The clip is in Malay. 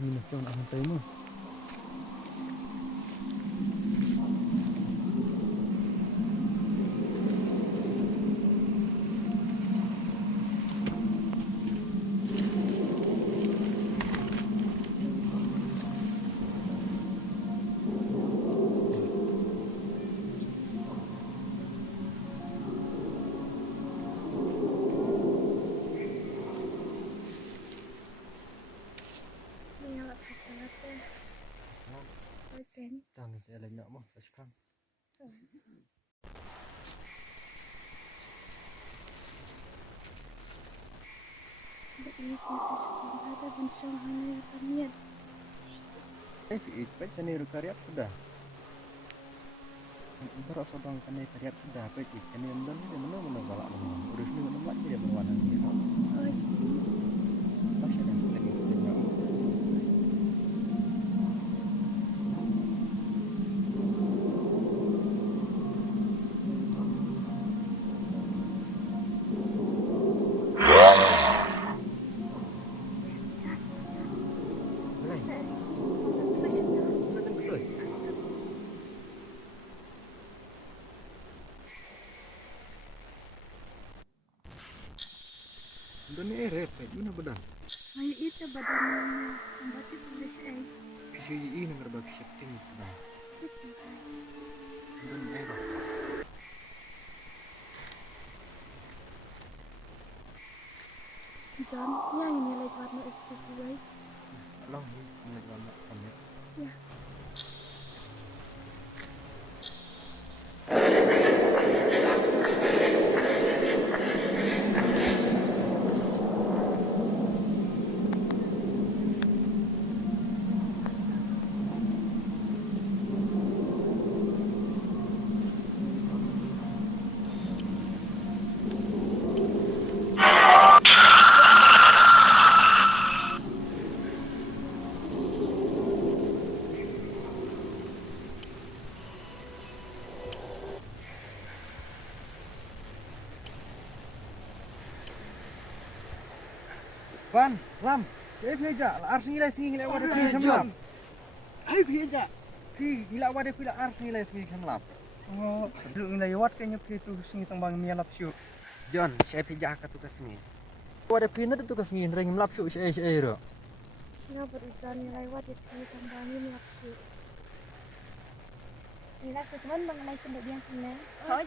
Ini nak cakap nak hantar ni. Jangan saya lenyap mah, saya sekarang. Baik seni rukaryak sudah. Baru sedang kena karyak sudah. Baik kena mendan ni mana balak mana. Urus ni mana lagi dia berwarna ni. Masih ada lagi lenyap. Dan ni repet, mana badan? Ay, itu badannya batik tulis ay. PCI nak berbab shifting badan. Dan error. John, yang ini lagi warna SPG. Long ni warna kamera. Ya. Wan, Ram, saya beja, ars nilai singi lek wadah pi semlap. Hai beja. Pi gila wadah pi ars nilai singi semlap. Oh, dulu nilai wat kayaknya pi tu singi tembang mialap siu. John, saya beja ka tu kasngi. Wadah pi na tu kasngi ring mlap siu saya ro. Nga berujan nilai wat itu tambangin waktu. Nilai setuan mengenai pendek yang kena. Oh,